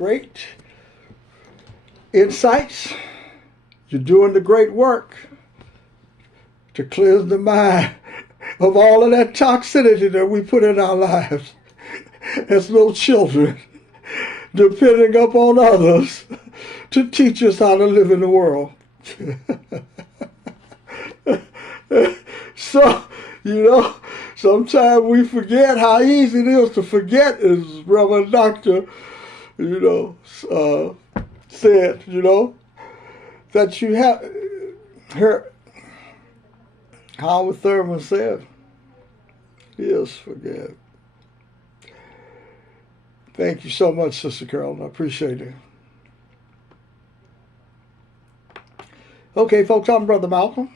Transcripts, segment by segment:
great insights. You're doing the great work to cleanse the mind of all of that toxicity that we put in our lives as little children, depending upon others to teach us how to live in the world. So, sometimes we forget how easy it is to forget, as Reverend Doctor, said, that you have, Howard Thurman said, yes, forget. Thank you so much, Sister Carolyn. I appreciate it. Okay, folks, I'm Brother Malcolm.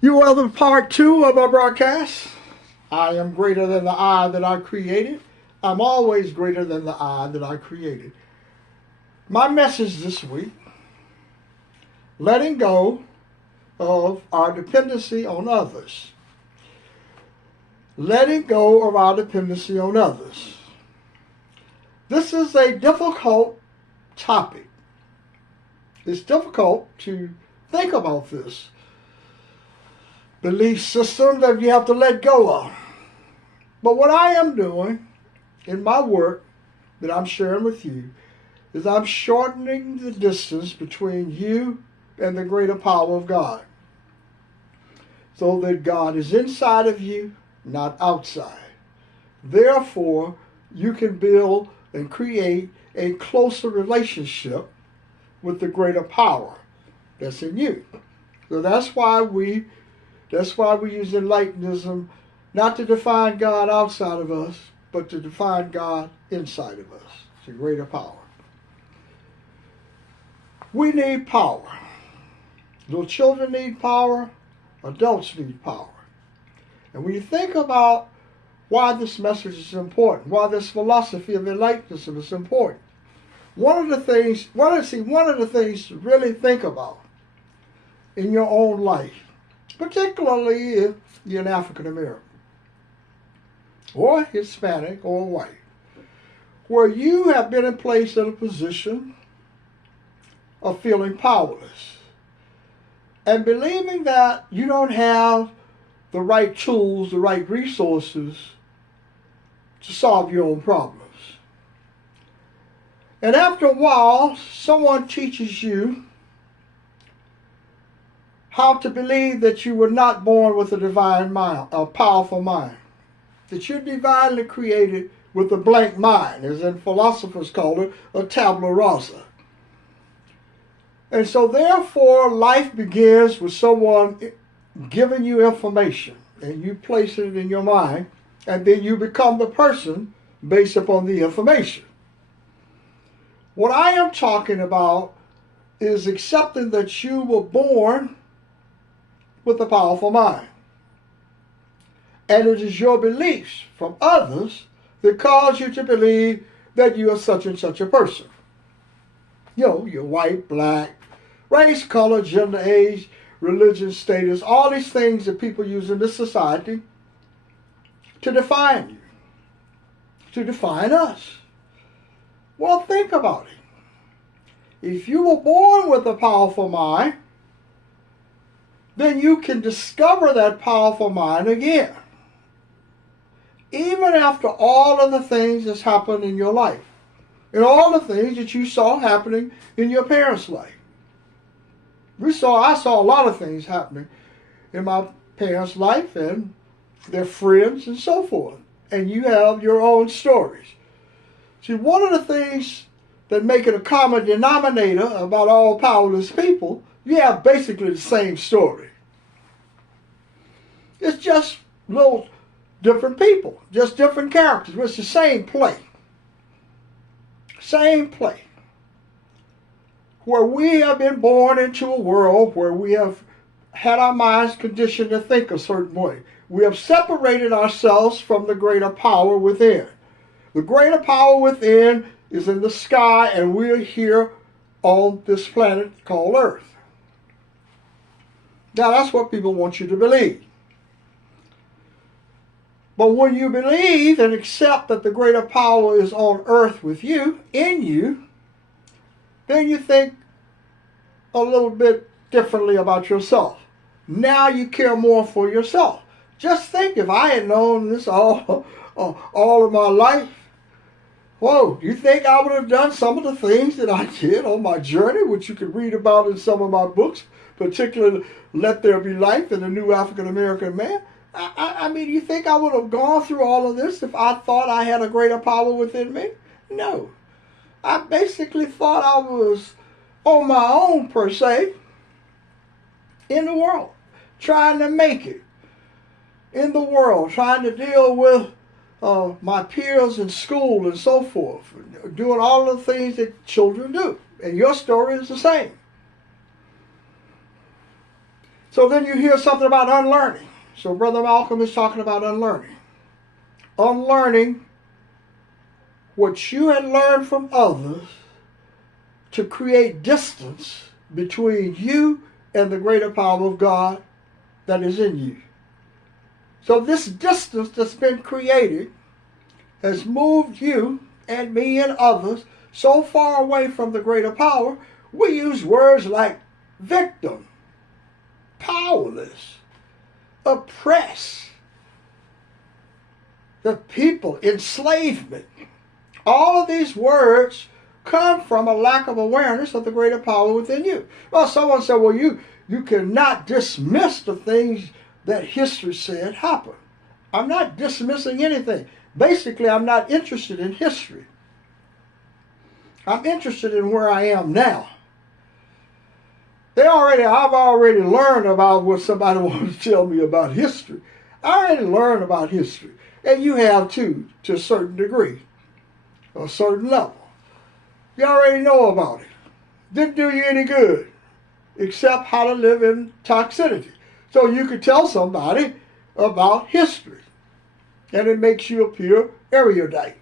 You are the part 2 of our broadcast. I am greater than the I that I created. I'm always greater than the I that I created. My message this week, letting go of our dependency on others. Letting go of our dependency on others. This is a difficult topic. It's difficult to think about this belief system that you have to let go of. But what I am doing in my work that I'm sharing with you is I'm shortening the distance between you and the greater power of God, so that God is inside of you, not outside. Therefore, you can build and create a closer relationship with the greater power that's in you. So that's why we use Enlightenism, not to define God outside of us, but to define God inside of us. It's a greater power. We need power. Little children need power. Adults need power. And when you think about why this message is important, why this philosophy of Enlightenism is important, one of the things to really think about in your own life, particularly if you're an African American or Hispanic or white, where you have been placed in a position of feeling powerless and believing that you don't have the right tools, the right resources to solve your own problems. And after a while, someone teaches you how to believe that you were not born with a divine mind, a powerful mind, that you're divinely created with a blank mind, as in philosophers call it, a tabula rasa. And so therefore, life begins with someone giving you information, and you place it in your mind, and then you become the person based upon the information. What I am talking about is accepting that you were born with a powerful mind. And it is your beliefs from others that cause you to believe that you are such and such a person. You're white, black, race, color, gender, age, religion, status, all these things that people use in this society to define you, to define us. Well, think about it. If you were born with a powerful mind, then you can discover that powerful mind again, even after all of the things that's happened in your life and all the things that you saw happening in your parents' life. I saw a lot of things happening in my parents' life and their friends and so forth. And you have your own stories. See, one of the things that make it a common denominator about all powerless people, you have basically the same story. It's just little different people, just different characters. It's the same play. Same play. Where we have been born into a world where we have had our minds conditioned to think a certain way. We have separated ourselves from the greater power within. The greater power within is in the sky, and we're here on this planet called Earth. Now, that's what people want you to believe. But when you believe and accept that the greater power is on earth with you, in you, then you think a little bit differently about yourself. Now you care more for yourself. Just think, if I had known this all of my life, whoa, you think I would have done some of the things that I did on my journey, which you could read about in some of my books, particularly Let There Be Life and The New African American Man? I mean, you think I would have gone through all of this if I thought I had a greater power within me? No. I basically thought I was on my own, per se, in the world, trying to make it in the world, trying to deal with my peers in school and so forth, doing all the things that children do. And your story is the same. So then you hear something about unlearning. So Brother Malcolm is talking about unlearning. Unlearning what you had learned from others to create distance between you and the greater power of God that is in you. So this distance that's been created has moved you and me and others so far away from the greater power, we use words like victim, powerless, oppressed, the people, enslavement. All of these words come from a lack of awareness of the greater power within you. Well, someone said, well, you cannot dismiss the things that history said happened. I'm not dismissing anything. Basically, I'm not interested in history. I'm interested in where I am now. I've already learned about what somebody wants to tell me about history. I already learned about history. And you have too, to a certain degree, a certain level. You already know about it. Didn't do you any good, except how to live in toxicity. So you could tell somebody about history, and it makes you appear erudite.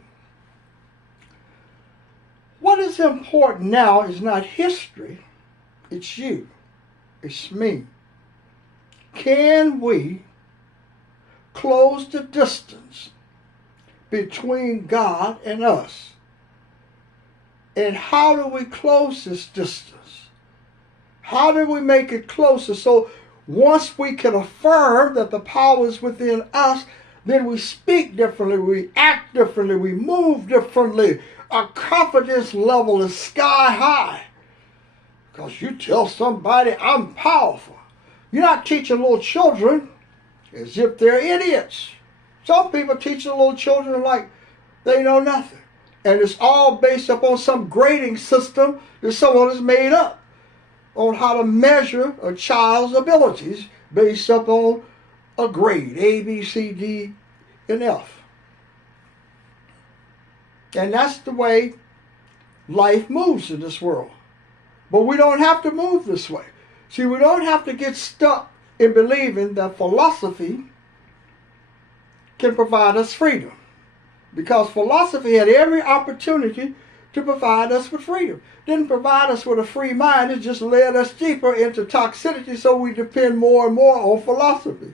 What is important now is not history, it's you, it's me. Can we close the distance between God and us? And how do we close this distance? How do we make it closer? So once we can affirm that the power is within us, then we speak differently, we act differently, we move differently. Our confidence level is sky high. Because you tell somebody, I'm powerful. You're not teaching little children as if they're idiots. Some people teach the little children like they know nothing. And it's all based upon some grading system that someone has made up on how to measure a child's abilities based upon a grade, A, B, C, D, and F. And that's the way life moves in this world. But we don't have to move this way. See, we don't have to get stuck in believing that philosophy can provide us freedom. Because philosophy had every opportunity to provide us with freedom. Didn't provide us with a free mind, it just led us deeper into toxicity, so we depend more and more on philosophy.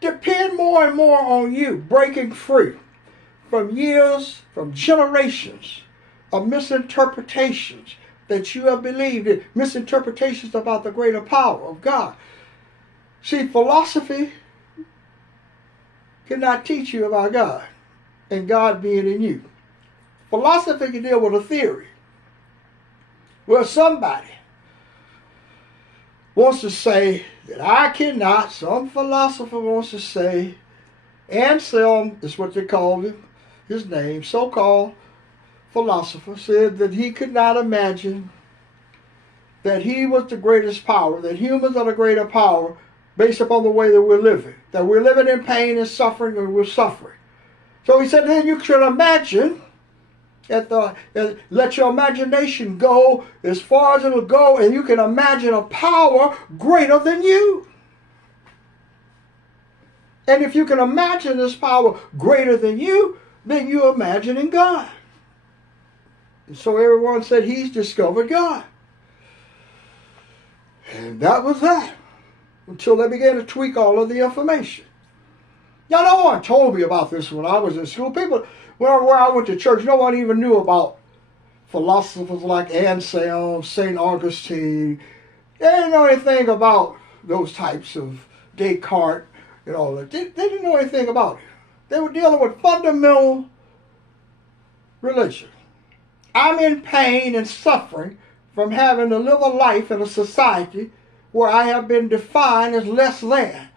Depend more and more on you breaking free from years, from generations of misinterpretations that you have believed in, misinterpretations about the greater power of God. See, philosophy cannot teach you about God and God being in you. Philosophy can deal with a theory where somebody wants to say that I cannot, some philosopher wants to say, Anselm is what they called him, his name, so-called philosopher, said that he could not imagine that he was the greatest power, that humans are the greater power based upon the way that we're living. That we're living in pain and suffering, and we're suffering. So he said, then you should imagine, let your imagination go as far as it'll go, and you can imagine a power greater than you. And if you can imagine this power greater than you, then you're imagining God. And so everyone said he's discovered God. And that was that. Until they began to tweak all of the information. Now, no one told me about this when I was in school. People, where I went to church, no one even knew about philosophers like Anselm, St. Augustine. They didn't know anything about those types of Descartes and all that. They didn't know anything about it. They were dealing with fundamental religion. I'm in pain and suffering from having to live a life in a society where I have been defined as less than,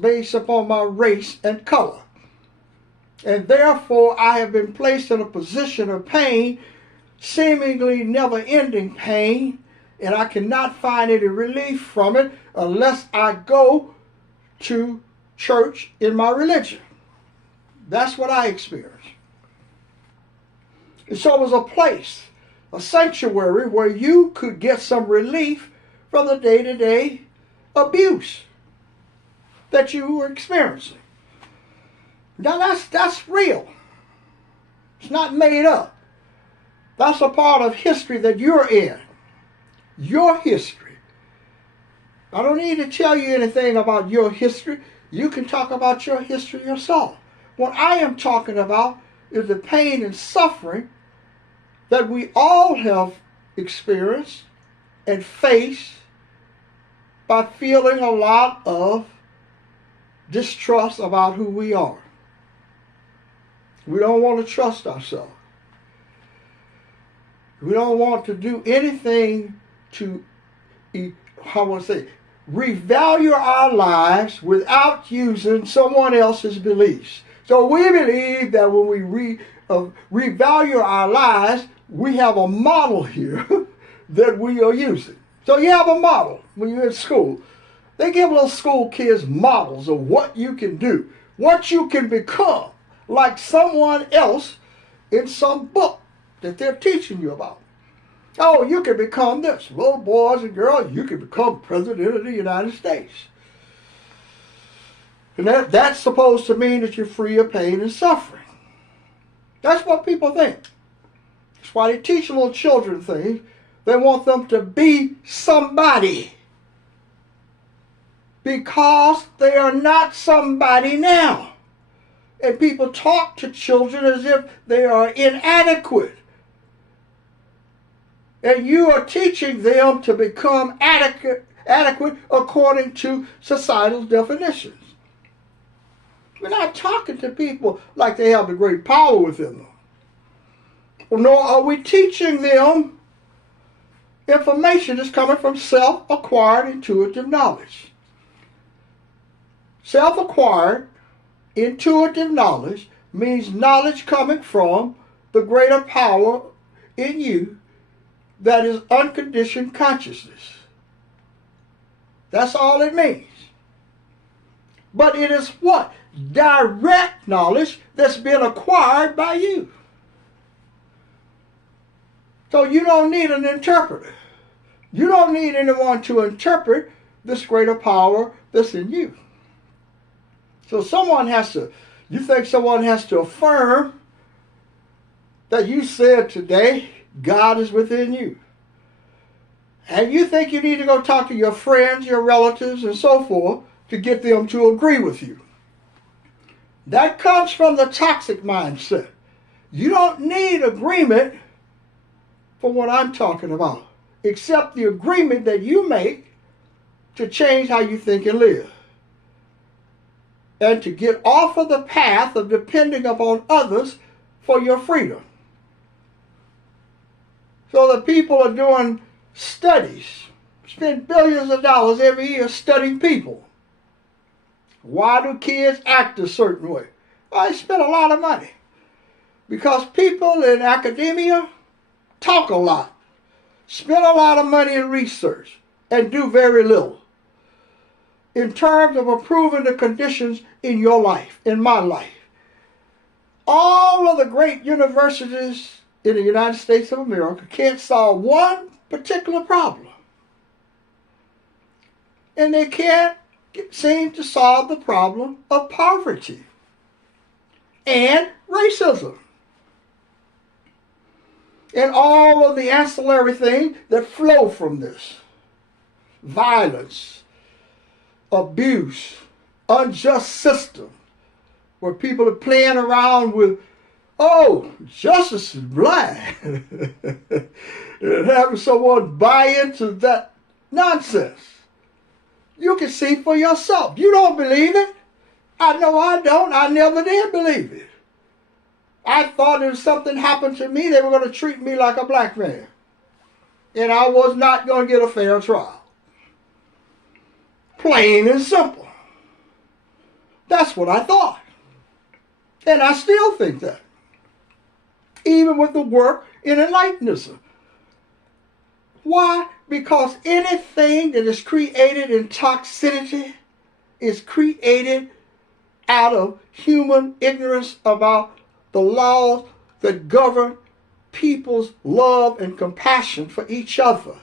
based upon my race and color. And therefore, I have been placed in a position of pain, seemingly never-ending pain, and I cannot find any relief from it unless I go to church in my religion. That's what I experienced. And so it was a place, a sanctuary where you could get some relief from the day-to-day abuse that you were experiencing. Now that's real. It's not made up. That's a part of history that you're in. Your history. I don't need to tell you anything about your history. You can talk about your history yourself. What I am talking about is the pain and suffering that we all have experienced and faced by feeling a lot of distrust about who we are. We don't want to trust ourselves. We don't want to do anything to, revalue our lives without using someone else's beliefs. So we believe that when we revalue our lives, we have a model here that we are using. So you have a model when you're in school. They give little school kids models of what you can do, what you can become, like someone else in some book that they're teaching you about. Oh, you can become this. Little boys and girls, you can become President of the United States. And that's supposed to mean that you're free of pain and suffering. That's what people think. That's why they teach little children things. They want them to be somebody. Because they are not somebody now. And people talk to children as if they are inadequate. And you are teaching them to become adequate according to societal definitions. We're not talking to people like they have the great power within them. Nor are we teaching them information that's coming from self-acquired intuitive knowledge. Self-acquired intuitive knowledge means knowledge coming from the greater power in you that is unconditioned consciousness. That's all it means. But it is what? Direct knowledge that's been acquired by you. So you don't need an interpreter. You don't need anyone to interpret this greater power that's in you. So you think someone has to affirm that you said today, God is within you. And you think you need to go talk to your friends, your relatives, and so forth to get them to agree with you. That comes from the toxic mindset. You don't need agreement for what I'm talking about, except the agreement that you make to change how you think and live. And to get off of the path of depending upon others for your freedom. So the people are doing studies, spend billions of dollars every year studying people. Why do kids act a certain way? Well, they spend a lot of money. Because people in academia talk a lot, spend a lot of money in research, and do very little in terms of improving the conditions in your life, in my life. All of the great universities in the United States of America can't solve one particular problem. And they can't seem to solve the problem of poverty and racism. And all of the ancillary things that flow from this. Violence, abuse, unjust system, where people are playing around with Oh, justice is blind. And having someone buy into that nonsense. You can see for yourself. You don't believe it. I know I don't. I never did believe it. I thought if something happened to me, they were going to treat me like a black man. And I was not going to get a fair trial. Plain and simple. That's what I thought. And I still think that. Even with the work in Enlightenism. Why? Because anything that is created in toxicity is created out of human ignorance about the laws that govern people's love and compassion for each other.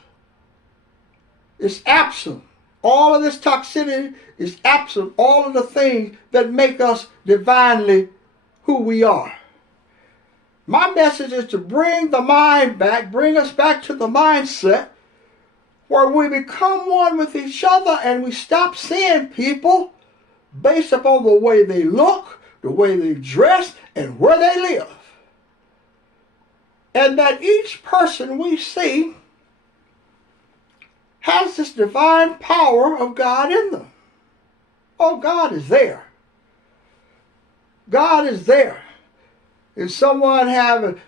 It's absent. All of this toxicity is absent. All of the things that make us divinely who we are. My message is to bring the mind back, bring us back to the mindset where we become one with each other and we stop seeing people based upon the way they look, the way they dress, and where they live. And that each person we see has this divine power of God in them. Oh, God is there. God is there. Is someone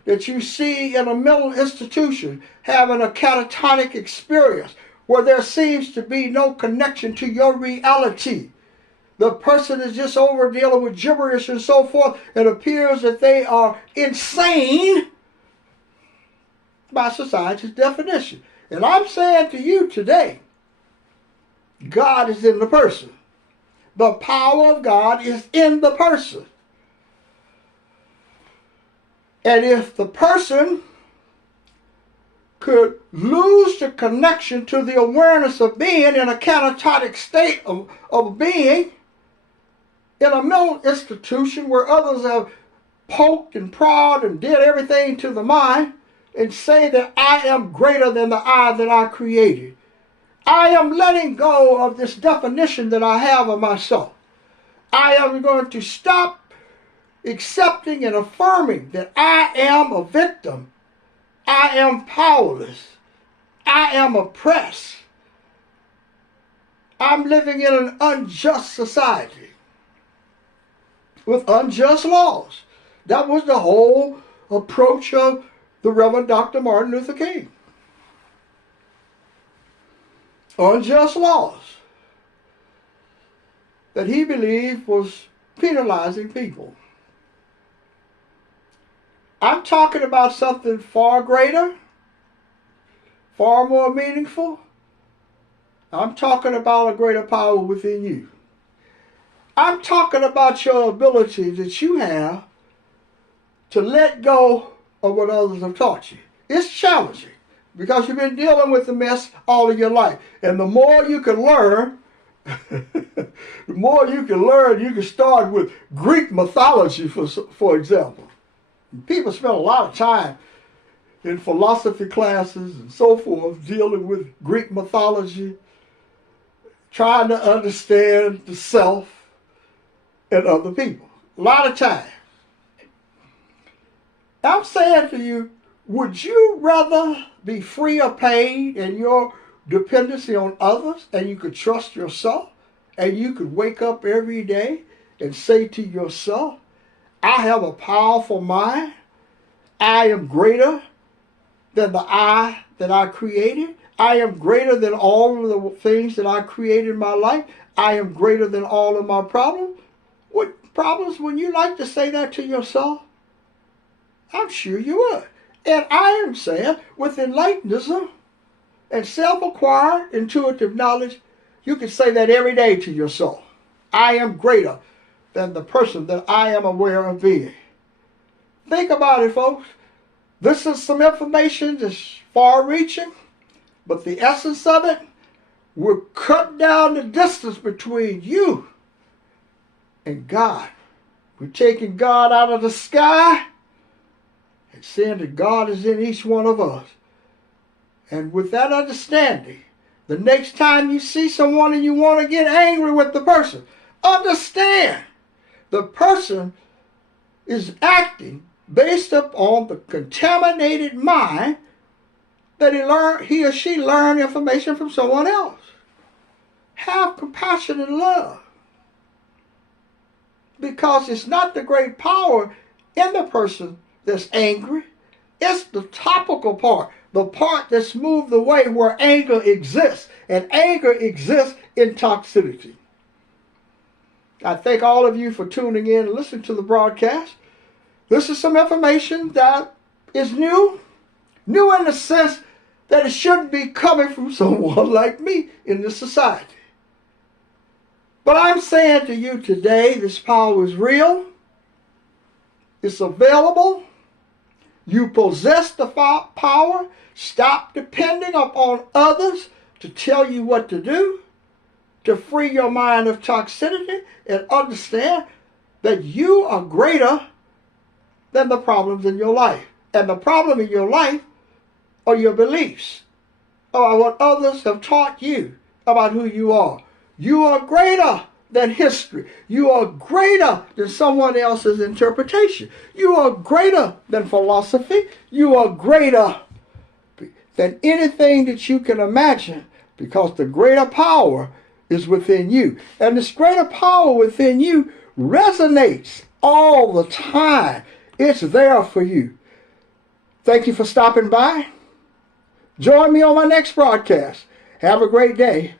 that you see in a mental institution having a catatonic experience where there seems to be no connection to your reality. The person is just over dealing with gibberish and so forth. It appears that they are insane by society's definition. And I'm saying to you today, God is in the person. The power of God is in the person. And if the person could lose the connection to the awareness of being in a catatonic state of being in a mental institution where others have poked and prod and did everything to the mind and say that I am greater than the I that I created. I am letting go of this definition that I have of myself. I am going to stop accepting and affirming that I am a victim. I am powerless. I am oppressed. I'm living in an unjust society with unjust laws. That was the whole approach of the Reverend Dr. Martin Luther King. Unjust laws that he believed was penalizing people. I'm talking about something far greater, far more meaningful. I'm talking about a greater power within you. I'm talking about your ability that you have to let go of what others have taught you. It's challenging because you've been dealing with the mess all of your life. And the more you can learn, you can start with Greek mythology, for example. People spend a lot of time in philosophy classes and so forth dealing with Greek mythology, trying to understand the self and other people. A lot of time. I'm saying to you, would you rather be free of pain and your dependency on others and you could trust yourself and you could wake up every day and say to yourself, I have a powerful mind. I am greater than the I that I created. I am greater than all of the things that I created in my life. I am greater than all of my problems. What problems would you like to say that to yourself? I'm sure you would. And I am saying, with Enlightenism and self-acquired intuitive knowledge, you can say that every day to yourself. I am greater than the person that I am aware of being. Think about it, folks. This is some information that's far-reaching, but the essence of it will cut down the distance between you and God. We're taking God out of the sky and saying that God is in each one of us. And with that understanding, the next time you see someone and you want to get angry with the person, understand the person is acting based upon the contaminated mind that he or she learned information from someone else. Have compassion and love. Because it's not the great power in the person that's angry. It's the topical part, the part that's moved away where anger exists. And anger exists in toxicity. I thank all of you for tuning in and listening to the broadcast. This is some information that is new. New in the sense that it shouldn't be coming from someone like me in this society. But I'm saying to you today, this power is real. It's available. You possess the power. Stop depending upon others to tell you what to do, to free your mind of toxicity, and understand that you are greater than the problems in your life. And the problem in your life are your beliefs, or what others have taught you about who you are. You are greater than history. You are greater than someone else's interpretation. You are greater than philosophy. You are greater than anything that you can imagine, because the greater power is within you. And this greater power within you resonates all the time. It's there for you. Thank you for stopping by. Join me on my next broadcast. Have a great day.